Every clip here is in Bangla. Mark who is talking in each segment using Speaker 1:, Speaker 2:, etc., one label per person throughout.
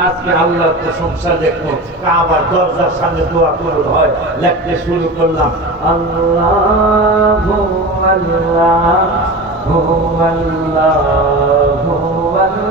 Speaker 1: আজকে আল্লাহর প্রশংসা দেখো আবার দরজার সামনে দোয়া করল হয় লেখতে শুরু করলাম আল্লাহ আল্লাহ আল্লাহ আল্লাহ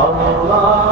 Speaker 1: আল্লাহ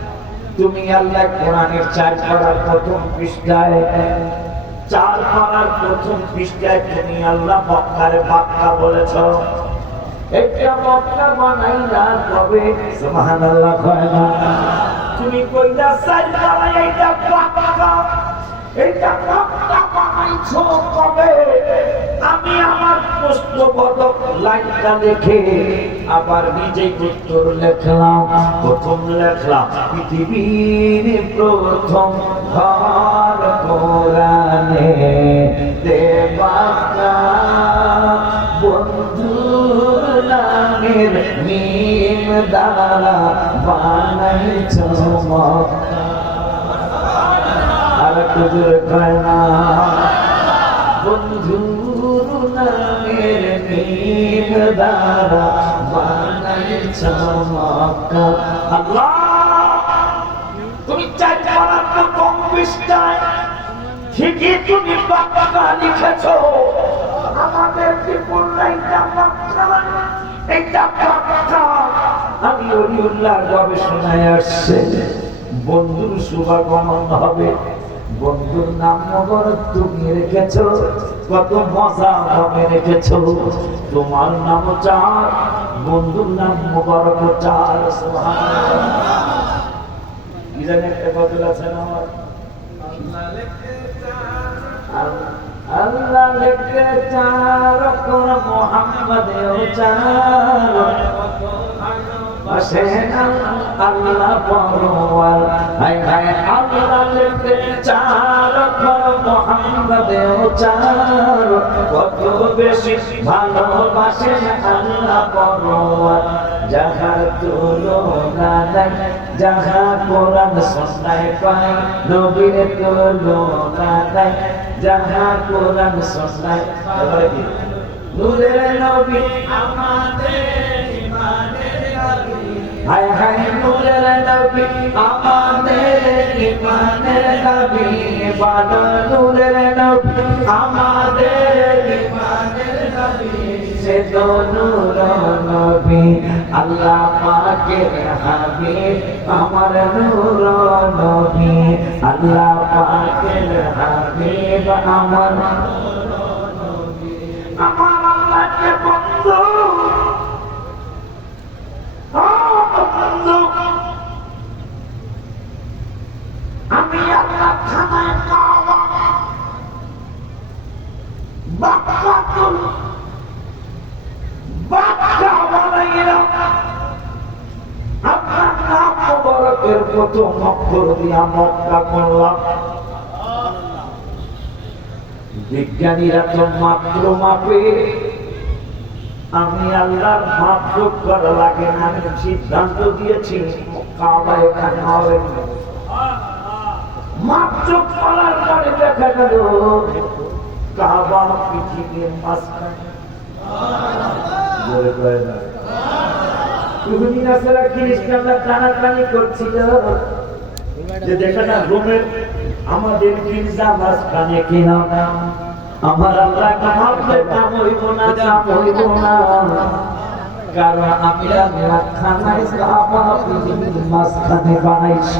Speaker 1: তুমি আল্লাহ কোরআনের চার পাড়ার প্রথম পৃষ্ঠায় চার পাড়ার প্রথম পৃষ্ঠায় তুমি আল্লাহ মক্কার বাক্কা বলেছ। এটা মক্কা বানাই না তবে সুবহানাল্লাহ কয় না। তুমি কইলা চার এইটা বাক্কা। এইটা বাক্কা বানাইছো কবে আমি আমার প্রশ্নবোধক লাইনটা লিখে আবার নিজেই উত্তর লেখলাম, প্রথম লেখলাম, পৃথিবীর প্রথম ঘর কোরআনে দেবাকা বন্ধুর নামের মিম দ্বারা বানাইছ মক্কা আর একটু জোরে কয় না। বন্ধুর নামের মিম দ্বারা বানাইছ মক্কা আল্লাহ, তুমি চাই পারার তো কম ঠিকই তুমি বাক্কা লিখেছ। আমাদের জীবন এইটা বাক্কা এইটা বাক্কা আমি অলিউল্লাহর গবেষণায় আসছে, বন্ধুর শুভাগমন হবে। বন্ধুর নাম মোবারক তুমি রেখেছ, কত মজা ভাবে রেখেছ। তোমার নাম চার বন্ধুর নাম মোবারক চার একটা গজল আছে আমার? আল্লাহ লিখতে চার মোহাম্মদেও চার পাশে আল্লাহ পরওয়াল হায় হায় আল্লাহ লিখতে চার কোন মোহাম্মদেও চার। কত বেশি ভালোবাসে আল্লাহ পরওয়াল যাহার তুলনা নাই, যাহা কোরআন সন্ন্যায় পাই নবীর তুলনা নাই, যাহা কোরআন সন্ন্যায় নূরের নবী ইমানের নূরের নবী আমাদের ইমানের নবী বাবা নূরের নবী আমাদের ইমানের নবী সে তো নূর নবী, আল্লাহ পাকের হাবিব, আমার নূর নবী, আল্লাহ পাকের হাবিব, আমার আমার আল্লাহকে বন্ধু ও বন্ধু আমি আল্লাহ খানায় কাবা বাক্কাতুল বাক্কা বানাইলাম আপনার নাম মোবারকের প্রথম অক্ষর দিয়া মক্কা করলাম বিজ্ঞানীরা তো মাত্র মাপে আমি আল্লাহর মাপ যোগ করা লাগে না, আমি সিদ্ধান্ত দিয়েছি, কাবা এখানে হবে না। যোগ করার পরে দেখা গেল, কাবা পৃথিবীর মাঝখানে। জোরে কয় না। ইহুদি নাসারা খ্রিস্টানরা টানাটানি করছিল? যে না, রোমের আমাদের গির্জা মাঝখানে কিনা আমার আল্লাহ কামাবে কাম হইব না কাম হইব না। কারণ আমি আল্লাহ খানায় কাবা মাঝখানে বানাইছি।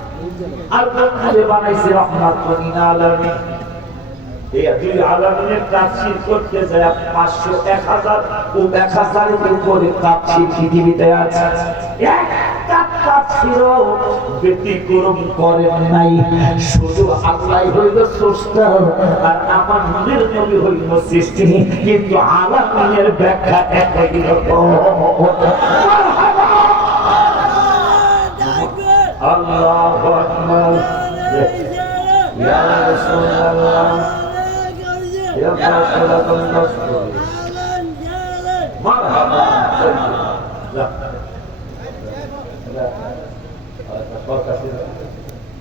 Speaker 1: শুধু আল্লাহ হইল স্রষ্টা আর আমার মনের নবী হইল সৃষ্টি। কিন্তু আলামিনের ব্যাখ্যা একই রকম। আল্লাহু আকবার। ইয়া রাসূলুল্লাহ। ইয়া রাসূলুল্লাহ মারহাবা। লা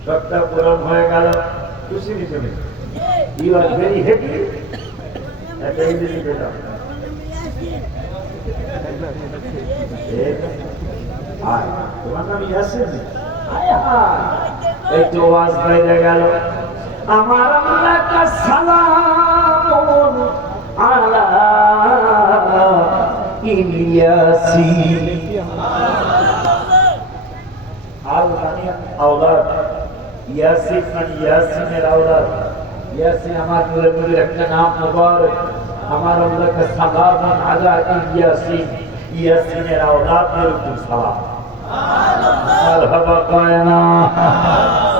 Speaker 1: সবটা পূরণ হয়ে গেল। খুশি নিতে ইউ আর ভেরি হ্যাপি একটা ইংরেজি পেলাম তোমার নাম ইয়াসিন? আয় হায় এই তো ওয়াজ বাইরে গেল আমার আল্লাহ কা সালাম আলা ইলিয়াসিন আর মানে আওলাদ ইয়াসিন মানে ইয়াসিনের আওলাদ ইয়াসিন আমার নূরের নূরের একটা নাম মুবারক আমার আল্লাহকে সালাম আলা ইয়াসিন ইয়াসিনের আওলাদের উপর সালাম مرحبا قائنا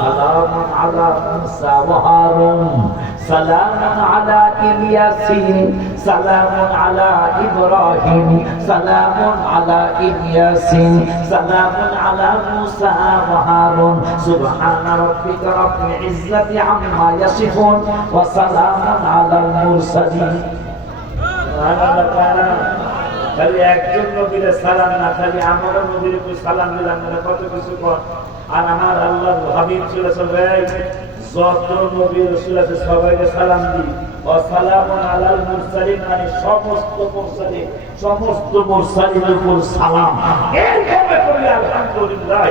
Speaker 1: سلام على موسى وهارون. سلام على إلياسين. سلام على إبراهيم. سلام على إلياسين. سلام على موسى وهارون. سبحان ربك رب العزة عما يصفون. وسلام على المرسلين. খালি একজন নবীর সালাম না, খালি আমারও নবীর সালাম দিলাম কত কিছু কর। আর আমার আল্লাহ হাবিব ছিল সবাই, যত নবী রসুল আছে সবাইকে সালাম দি অসালামুন আলাল মানে সমস্ত সমস্ত সালাম। আলহামদুলিল্লাহ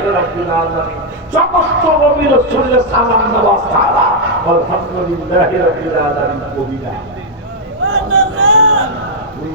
Speaker 1: সমস্ত সালাম কবিরা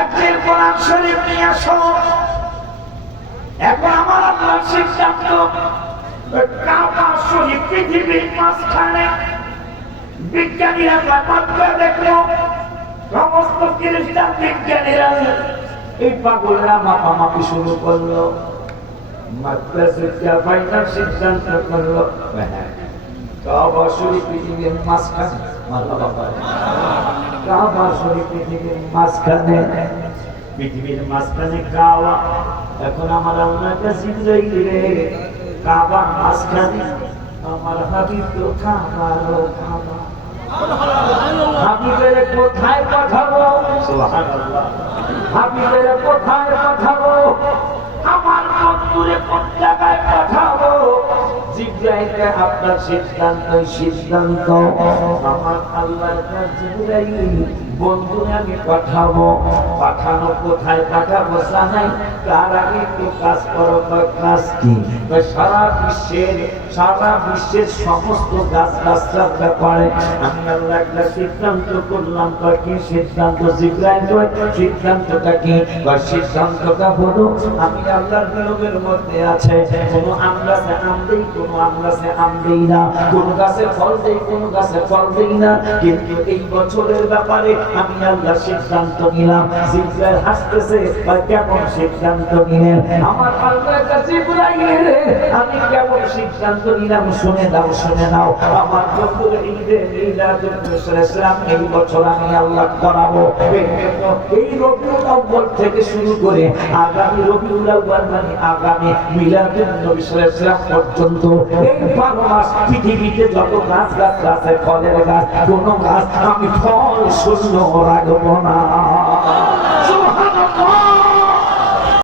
Speaker 1: একদিন কোরআন শরীফ নিয়ে আসো। এখন আমার আল্লাহ সিদ্ধান্ত, কাবা শরীফ পৃথিবীর মাঝখানে বিজ্ঞানীরা মাত্র দেখল, সমস্ত খ্রিস্টান বিজ্ঞানীরা এই পাগলরা মাপামাপি শুরু করল সিদ্ধান্ত করল হ্যাঁ পৃথিবীর করে কাবা শরীফ পৃথিবীর মাঝখানে। পৃথিবীর মাঝখানে কাবা। এখন আমার আল্লাহ কাছে রে। কাবার মাঝখানে আমার হাবিব তো খাবারও খাবা হাবিবের কোথায় পাঠাবো? হাবিবের কোথায় পাঠাবো? আমার বন্ধুরে কোন জায়গায় পাঠাবো? জিজ্ঞাসা আপনার সিদ্ধান্ত সিদ্ধান্ত। আমার আমি পাঠাবো। পাঠানো কোথায়, পাঠাবো জানাই। তার আগে একটু কাজ করো কাজ কি? সারা বিশ্বের সারা বিশ্বের সমস্ত গাছ গাছটার ব্যাপারে আমি আল্লাহ একটা সিদ্ধান্ত করলাম। কয় কি সিদ্ধান্ত? সিদ্ধান্তটা কি? কয় সিদ্ধান্তটা হলো, আমি নিয়মের মধ্যে আছে। কোন আম গাছে আম দেই কোন আম গাছে আম দেই না, কোন গাছে ফল দেই, কোন গাছে ফল দেই না। কিন্তু এই বছরের ব্যাপারে আমি আল্লাহ সিদ্ধান্ত নিলাম। জিব্রাইল হাসতেছে বা কেমন সিদ্ধান্ত নিলেন? আমার আল্লাহর কাছে ইব্রাহিম আমি কেমন সিদ্ধান্ত নিলাম? শুনে দাও শুনে নাও। আমার বন্ধুর ঈদে মিলাদুল ইসলাম এই বছর আমি আল্লাহ করাবো। এই রবিউল আউয়াল থেকে শুরু করে আগামী রবিউল আউয়াল মানে আগামী মিলাদুল নবী সাল্লাল্লাহু আলাইহি ওয়াসাল্লাম পর্যন্ত এই 12 মাস পৃথিবীতে যত গাছ গাছ আছে ফলের গাছ কোন গাছ, আমি ফল শূন্য রাখব না।